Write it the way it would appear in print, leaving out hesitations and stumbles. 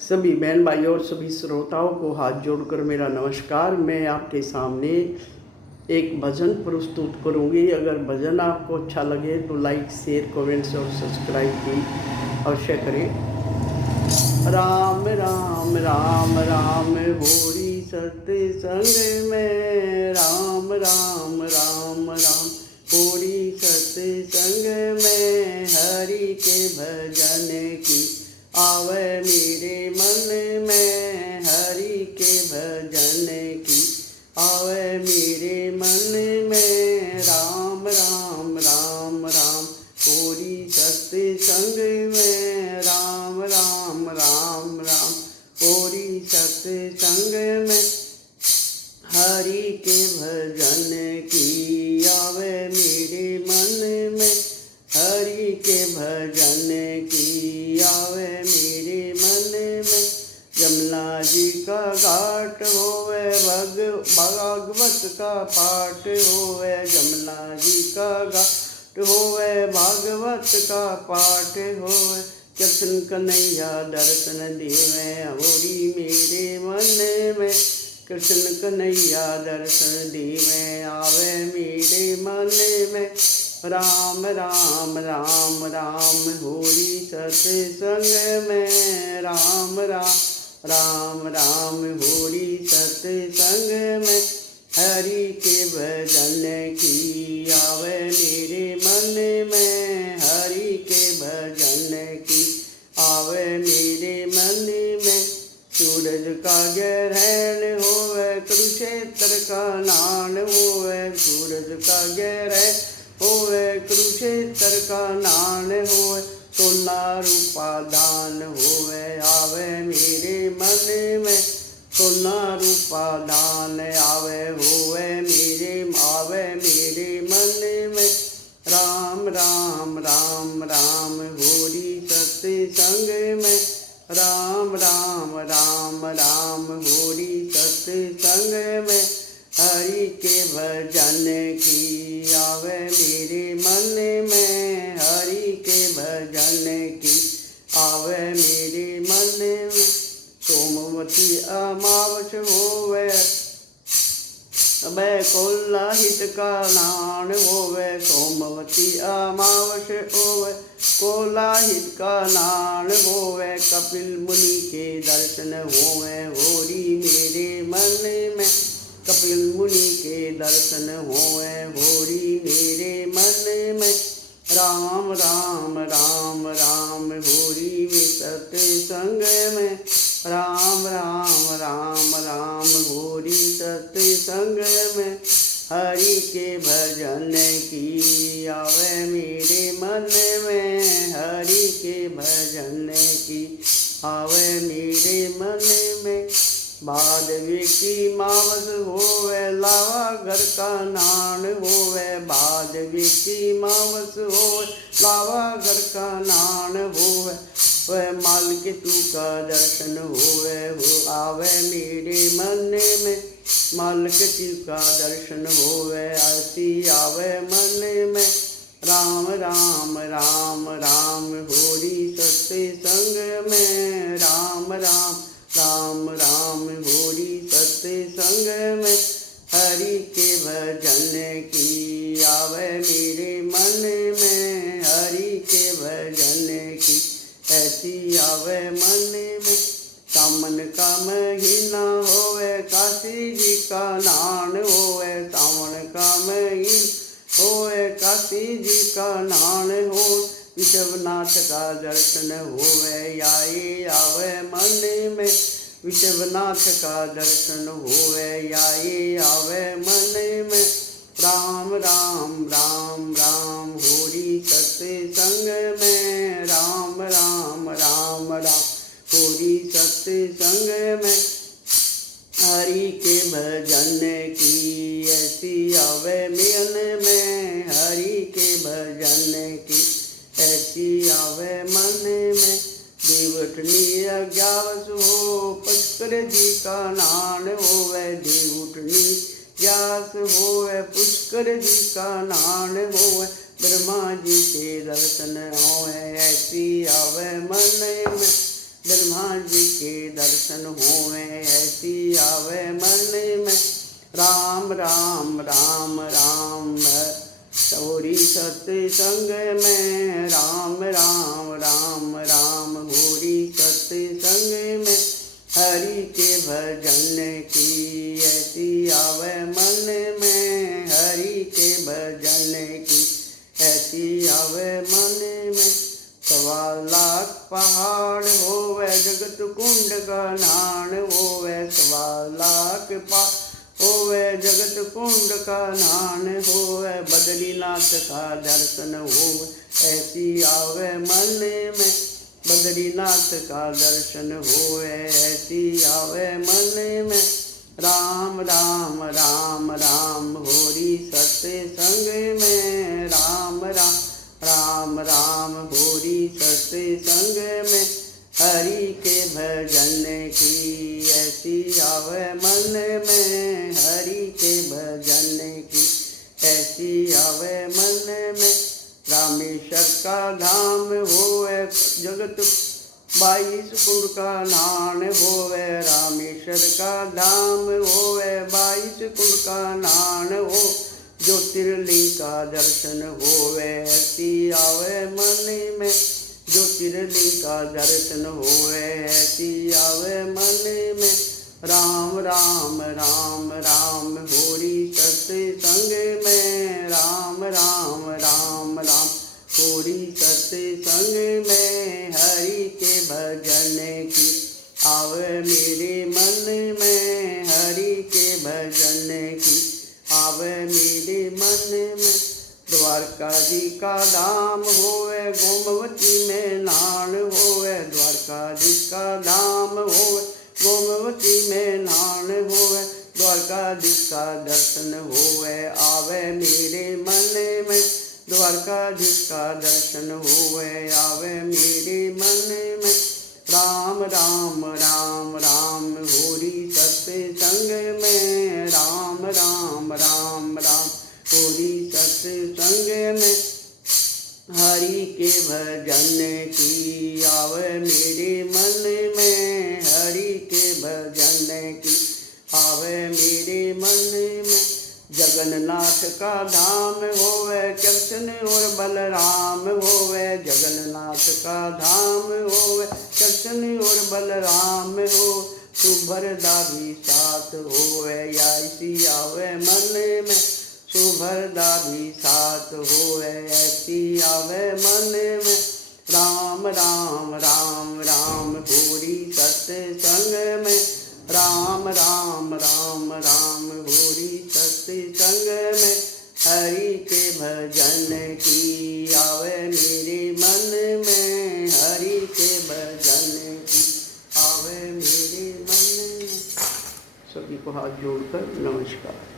सभी बहन भाइयों और सभी श्रोताओं को हाथ जोड़कर मेरा नमस्कार। मैं आपके सामने एक भजन प्रस्तुत करूंगी। अगर भजन आपको अच्छा लगे तो लाइक, शेयर, कमेंट्स और सब्सक्राइब भी अवश्य करें। राम राम राम राम होरी सत्संग में, राम राम राम राम होरी सत्संग में। हरि के भजन की आवे मेरे मन में, हरि के भजन की आवे मेरे मन में। राम राम राम राम होरी सत्संग में, राम राम राम राम होरी सत्संग में। हरि के भजन की आवे मेरे मन में, हरि के भजन की आवे मेरे मन में। जमुना जी का घाट होवे, भागवत का पाठ होवे। जमुना जी का घाट होवे, भागवत का पाठ होवे। कृष्ण कन्हैया दर्शन देवे होरी मेरे मन में, कृष्ण कन्हैया दर्शन देवे आवे मेरे मन में। राम राम राम राम होरी सत्संग में, राम राम राम राम होरी सत्संग में। हरि के भजन की आवे मेरे मन में, हरि के भजन की आवे मेरे मन में। सूरज का ग्रहण होवे, कुरुक्षेत्र का नान होवे। सूरज का ग्रहण होवे, कुरुक्षेत्र का नान होवे। सोना रूपा दान होवे आवे मेरे मन में, सोना रूपा दान आवे होवे आवे मेरे मन में। राम राम राम राम होरी सत्संग में, राम राम राम राम होरी सत्संग में। हरि के भजन की आवे मेरे मन में, हरि के भजन की आवे मेरे मन में। सोमवती अमावस होवे, बैकुंठ हित का नान होवे। सोमवती अमावस होवे, कोलाहित का नान होवे। कपिल मुनि के दर्शन होवे होरी मेरे मन में, कपिल मुनि के दर्शन होवे होरी मेरे मन में। राम राम राम राम होरी सत्संग में, राम राम राम राम होरी सत्संग में। हरि के भजन की आवे मेरे मन में, हरि के भजन की आवे मेरे मन में। भादवी की मावस होवे, लावा घर का नान होवे। भादवी की मावस होवे, लावा घर का नान होवे। वह माल के तू का दर्शन होवे हो आवे मेरे मन में, माल के तू का दर्शन होवे ऐसी आवे मन में। राम राम राम राम होरी सत्संग में, राम राम राम राम होरी सत्संग में। हरि के भजन की आवे मेरे मन में, हरि के भजन की ऐसी आवे मन में। सावन का महीना होवे, काशी जी का नान होवे। सावन का महीना होवे, काशी जी का नान हो। विश्वनाथ का दर्शन होवे आई आवे मन में, विश्वनाथ का दर्शन होवे आई आवे मन में। राम राम राम राम होरी सत्संग में, राम राम राम राम होरी सत्संग में। हरि के भजन की ऐसी आवे मन में, हरि के भजन की ऐसी आवे मन में। देवउठनी अज्ञावस हो, पुष्कर जी का नान होवे। देवउठनी व्यास होवे, पुष्कर जी का नान होवे। ब्रह्मा जी के दर्शन होवे ऐसी आवे मन में, ब्रह्मा जी के दर्शन होवे, ऐसी आवे मन में राम राम राम राम। होरी सत्संग में राम राम राम राम, होरी सत्संग में हरि के भजन की, ऐसी आवे मन में हरि के भजन की, ऐसी आवे मन में। 1.25 लाख पहाड़ होवे, जगत कुंड का नान होवे, 1.25 लाख पहाड़ होवे, जगत कुंड का नान होवे, बद्रीनाथ का दर्शन होवे, ऐसी आवे मन में बद्रीनाथ का दर्शन होवे, ऐसी आवे मन में राम राम राम राम। होरी सत्संग में राम राम राम राम, होरी सत्संग में हरि के भजन की, ऐसी आवे मन में हरि के भजन की, ऐसी आवे मन में। रामेश्वर का धाम होवे, जगत 22 कुंड का नान होवे, रामेश्वर का धाम होवे, 22 कुंड का नान हो, ज्योतिर्लिंग का दर्शन होवे, ऐसी आवे मन में ज्योतिर्लिंग का दर्शन होवे, ऐसी आवे मन में राम राम राम राम। होरी सत्संग में राम राम राम राम, होरी सत्संग में हरि के भजन की, आवे मेरे मन में हरि के भजन की, आवे मेरे मन में। द्वारका जी का धाम होवे, गोमवती में नान होवे, द्वारकाधीश का धाम होवे, गोमवती में नान होवे, द्वारकाधीश का दर्शन होवे, आवे मेरे मन में, द्वारकाधीश का दर्शन होवे, आवे मेरे मन में राम राम राम राम। होरी सत्संग में राम राम राम राम, होरी सत्संग में हरि के भजन की, आवे मेरे मन में हरि के भजन की, आवे मेरे मन में। जगन्नाथ का धाम होवे, कृष्ण और बलराम होवे, जगन्नाथ का धाम होवे, कृष्ण और बलराम हो, सुभद्रा भी साथ होवे, ऐसी आवे मन में सुभद्रा भी साथ होवे, ऐसी आवे मन में राम राम राम राम। होरी सत्संग में राम राम राम राम, होरी सत्संग में हरि के भजन की, आवे मेरे मन में हरि के भजन की, आवे मेरे मन में। सभी को हाथ जोड़कर नमस्कार।